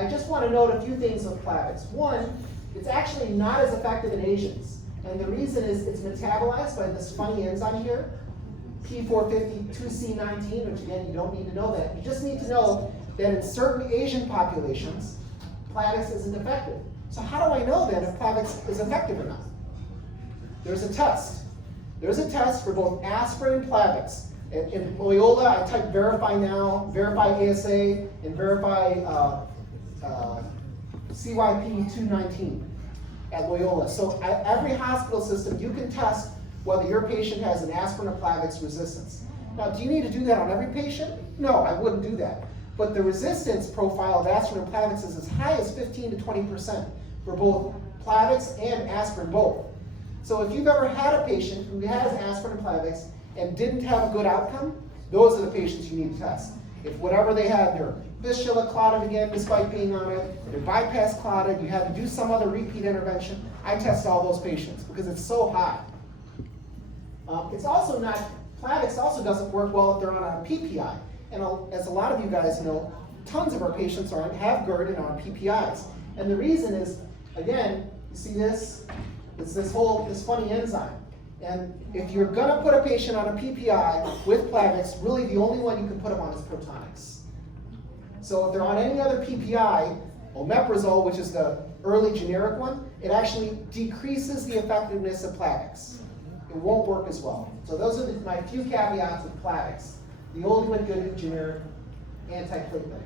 I just want to note a few things with Plavix. One, it's actually not as effective in Asians. And the reason is it's metabolized by this funny enzyme here, P450-2C19, which again, you don't need to know that. You just need to know that in certain Asian populations, Plavix isn't effective. So how do I know then if Plavix is effective or not? There's a test. There's a test for both aspirin and Plavix. In Loyola, I type verify now, verify ASA, and verify CYP219 at Loyola. So at every hospital system, you can test whether your patient has an aspirin or Plavix resistance. Now, do you need to do that on every patient? No, I wouldn't do that. But the resistance profile of aspirin and Plavix is as high as 15 to 20% for both Plavix and aspirin both. So if you've ever had a patient who has aspirin and Plavix and didn't have a good outcome, those are the patients you need to test. If whatever they had, their fistula clotted again despite being on it, their bypass clotted, you had to do some other repeat intervention, I test all those patients because it's so high. It's also not, Plavix also doesn't work well if they're on a PPI. And as a lot of you guys know, tons of our patients have GERD and are on PPIs. And the reason is, again, you see this? It's this funny enzyme. And if you're gonna put a patient on a PPI with Plavix, really the only one you can put them on is Protonix. So if they're on any other PPI, omeprazole, which is the early generic one, it actually decreases the effectiveness of Plavix. It won't work as well. So those are my few caveats with Plavix, the ultimate good generic antiplatelet.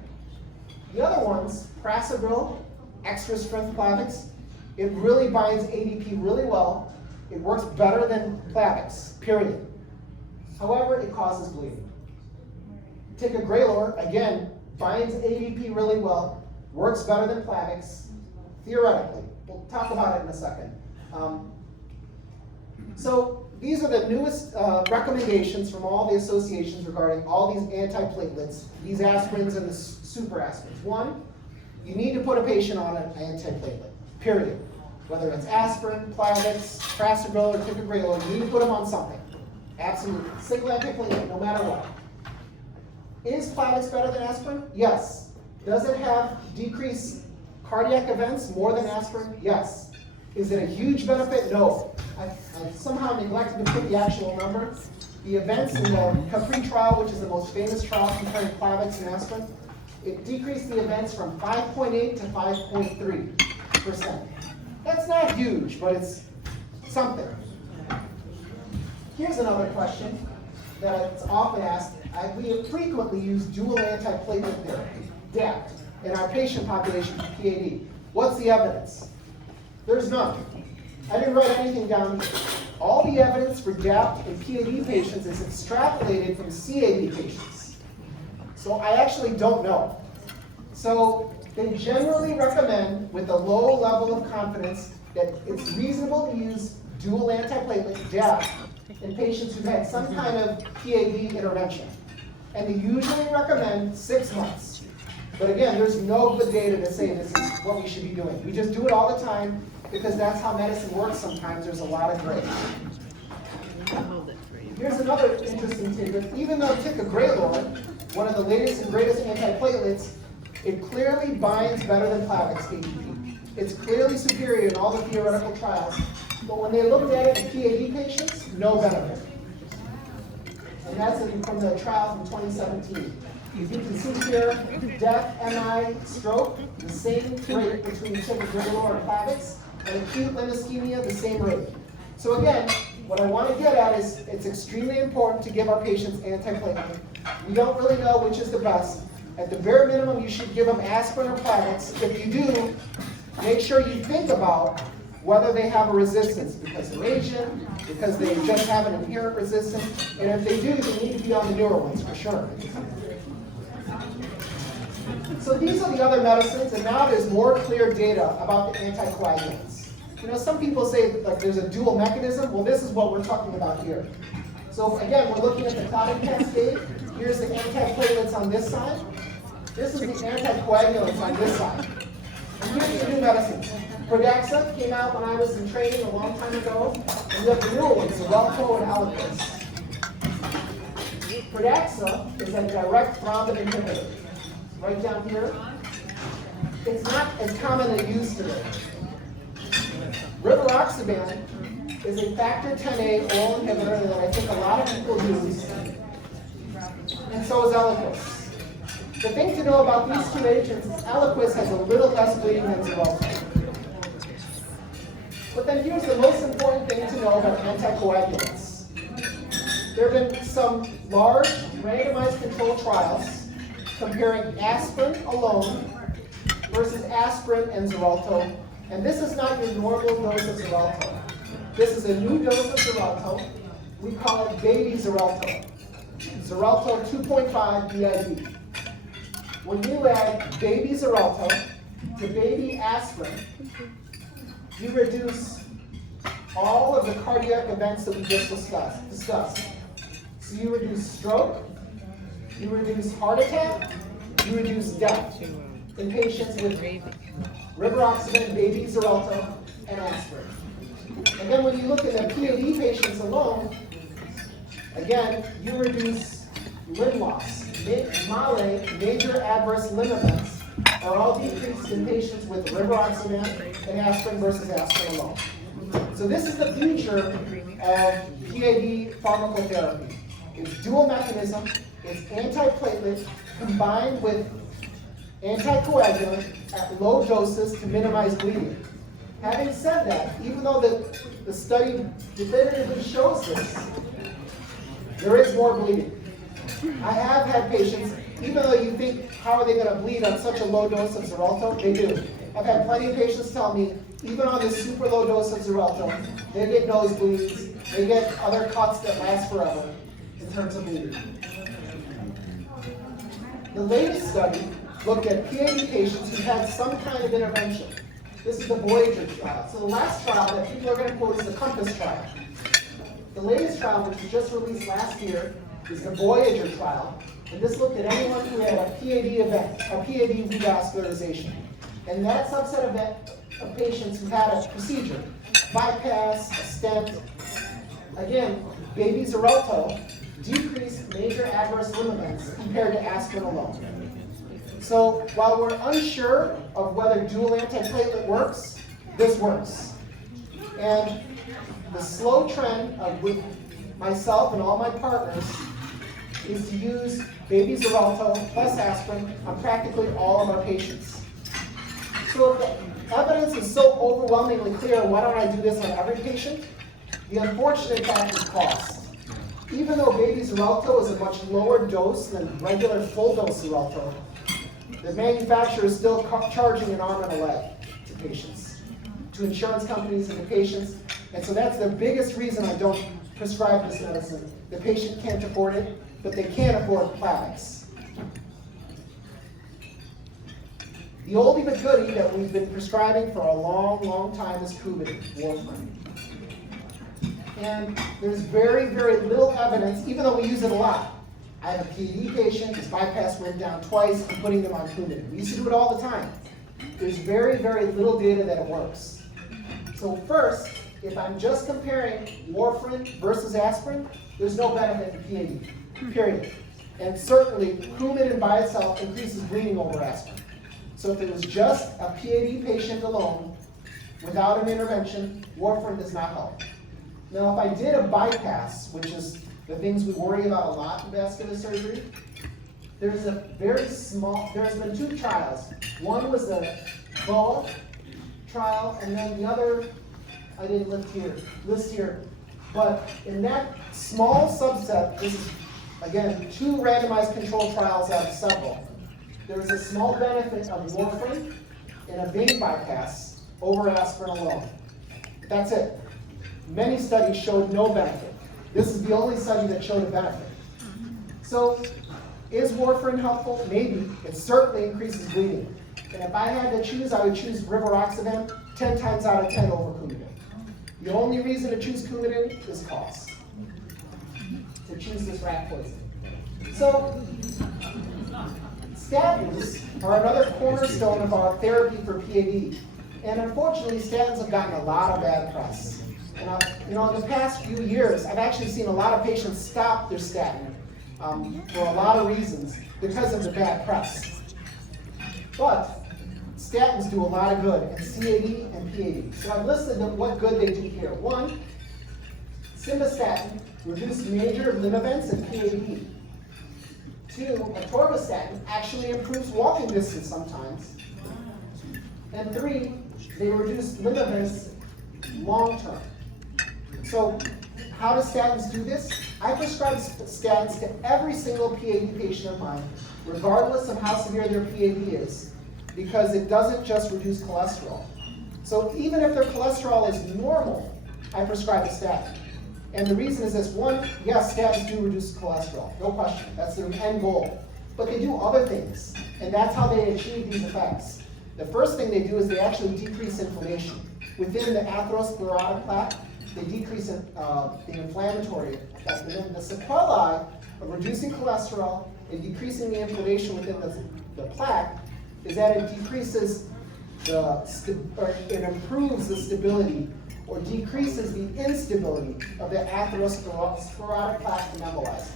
The other ones, Prasugrel, extra strength Plavix, it really binds ADP really well. It works better than Plavix, period. However, it causes bleeding. Ticagrelor, again, binds ADP really well, works better than Plavix, theoretically. We'll talk about it in a second. So these are the newest recommendations from all the associations regarding all these antiplatelets, these aspirins and the super aspirins. One, you need to put a patient on an antiplatelet, period. Whether it's aspirin, Plavix, Prasugrel, or Ticagrelor, you need to put them on something. Absolutely. Single antiplatelet, no matter what. Is Plavix better than aspirin? Yes. Does it have decreased cardiac events more than aspirin? Yes. Is it a huge benefit? No. I somehow neglected to put the actual number. The events in the Capri trial, which is the most famous trial comparing Plavix and aspirin, it decreased the events from 5.8 to 5.3%. That's not huge, but it's something. Here's another question that is often asked. We frequently use dual antiplatelet therapy, DAPT, in our patient population for PAD. What's the evidence? There's none. I didn't write anything down here. All the evidence for DAPT in PAD patients is extrapolated from CAD patients. So I actually don't know. So they generally recommend, with a low level of confidence, that it's reasonable to use dual antiplatelet, DAPT, in patients who've had some kind of PAD intervention. And they usually recommend 6 months. But again, there's no good data to say this is what we should be doing. We just do it all the time because that's how medicine works sometimes. There's a lot of gray. Here's another interesting tidbit. Even though Ticagrelor, one of the latest and greatest antiplatelets, it clearly binds better than Plavix ADP. It's clearly superior in all the theoretical trials. But when they looked at it in PAD patients, no benefit. And that's from the trial from 2017. You can see here, death, MI, stroke, the same rate between Ticagrelor and Plavix, and acute limb ischemia, the same rate. So again, what I want to get at is it's extremely important to give our patients antiplatelet. We don't really know which is the best. At the bare minimum, you should give them aspirin or Plavix. If you do, make sure you think about whether they have a resistance because they're Asian, because they just have an inherent resistance, and if they do, they need to be on the newer ones for sure. So these are the other medicines, and now there's more clear data about the anticoagulants. You know, some people say like there's a dual mechanism. Well, this is what we're talking about here. So again, we're looking at the clotting cascade. Here's the antiplatelets on this side. This is the anticoagulants on this side. And here's the new medicines. Pradaxa came out when I was in training a long time ago, and we have the newer ones, the Welco and Eliquis. Pradaxa is a direct thrombin inhibitor. Right down here. it's not as commonly used today. Rivaroxaban is a factor 10A oral inhibitor that I think a lot of people use, and so is Eliquis. The thing to know about these two agents is Eliquis has a little less bleeding than Xarelto. But then here's the most important thing to know about anticoagulants. There have been some large randomized controlled trials comparing aspirin alone versus aspirin and Xarelto. And this is not your normal dose of Xarelto. This is a new dose of Xarelto. We call it baby Xarelto. Xarelto 2.5 BID. When you add baby Xarelto to baby aspirin, you reduce all of the cardiac events that we just discussed. So you reduce stroke, you reduce heart attack, you reduce death in patients with rivaroxaban, baby Xarelto, and aspirin. And then when you look at the PAD patients alone, again, you reduce limb loss. MALE, major adverse limb events, are all decreased in patients with rivaroxaban and aspirin versus aspirin alone. So this is the future of PAD pharmacotherapy. It's dual mechanism, it's antiplatelet combined with anticoagulant at low doses to minimize bleeding. Having said that, even though the study definitively shows this, there is more bleeding. I have had patients, even though you think, how are they going to bleed on such a low dose of Xarelto? They do. I've had plenty of patients tell me, even on this super low dose of Xarelto, they get nosebleeds, they get other cuts that last forever in terms of bleeding. The latest study looked at PAD patients who had some kind of intervention. This is the Voyager trial. So the last trial that people are going to quote is the Compass trial. The latest trial, which was just released last year, is the Voyager trial. And this looked at anyone who had a PAD event, a PAD revascularization. And that subset of patients who had a procedure, bypass, a stent, again, baby Xarelto decreased major adverse limb events compared to aspirin alone. So while we're unsure of whether dual antiplatelet works, this works. And the slow trend with myself and all my partners is to use baby Xarelto plus aspirin on practically all of our patients. So if the evidence is so overwhelmingly clear, why don't I do this on every patient? The unfortunate fact is cost. Even though baby Xarelto is a much lower dose than regular full dose Xarelto, the manufacturer is still charging an arm and a leg to patients, to insurance companies and to patients. And so that's the biggest reason I don't prescribe this medicine. The patient can't afford it, but they can afford Plavix. The oldie but goodie that we've been prescribing for a long, long time is Coumadin, warfarin. And there's very, very little evidence, even though we use it a lot. I have a PAD patient, his bypass went down twice, I'm putting them on Coumadin. We used to do it all the time. There's very, very little data that it works. So first, if I'm just comparing warfarin versus aspirin, there's no benefit in PAD, period. And certainly, Coumadin by itself increases bleeding over aspirin. So if it was just a PAD patient alone, without an intervention, warfarin does not help. Now, if I did a bypass, which is the things we worry about a lot in vascular surgery, there's a very small, there's been two trials. One was the BOA trial, and then the other, I didn't list here. But in that small subset, this is, again, two randomized controlled trials out of several. There was a small benefit of warfarin in a vein bypass over aspirin alone. That's it. Many studies showed no benefit. This is the only study that showed a benefit. So, is warfarin helpful? Maybe. It certainly increases bleeding. And if I had to choose, I would choose rivaroxaban 10 times out of 10 over Coumadin. The only reason to choose Coumadin is cost. To choose this rat poison. So, statins are another cornerstone of our therapy for PAD. And unfortunately, statins have gotten a lot of bad press. And in the past few years, I've actually seen a lot of patients stop their statin for a lot of reasons because of the bad press. But statins do a lot of good in CAD and PAD. So I've listed what good they do here. 1, simvastatin reduced major limb events in PAD. 2, atorvastatin actually improves walking distance sometimes. And 3, they reduce limb events long term. So how do statins do this? I prescribe statins to every single PAD patient of mine, regardless of how severe their PAD is, because it doesn't just reduce cholesterol. So even if their cholesterol is normal, I prescribe a statin. And the reason is this: 1, yes, statins do reduce cholesterol, no question. That's their end goal. But they do other things, and that's how they achieve these effects. The first thing they do is they actually decrease inflammation. Within the atherosclerotic plaque, they decrease the inflammatory effect. And then the sequelae of reducing cholesterol and decreasing the inflammation within the plaque is that it decreases it improves the stability or decreases the instability of the atherosclerotic plaque from embolizing.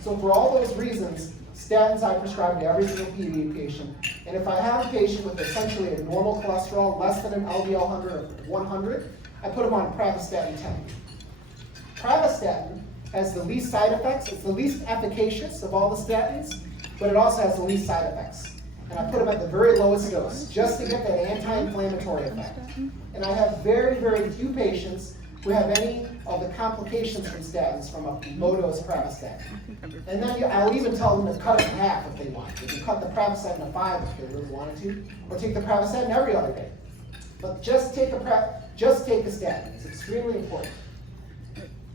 So for all those reasons, statins I prescribe to every single PAD patient. And if I have a patient with essentially a normal cholesterol, less than an LDL 100, I put them on pravastatin 10. Pravastatin has the least side effects. It's the least efficacious of all the statins, but it also has the least side effects. And I put them at the very lowest dose, just to get that anti-inflammatory effect. And I have very, very few patients who have any of the complications from statins from a low-dose pravastatin. And then I'll even tell them to cut it in half if they want. They can cut the pravastatin to 5 if they really wanted to, or take the pravastatin every other day. But just take a statin. It's extremely important.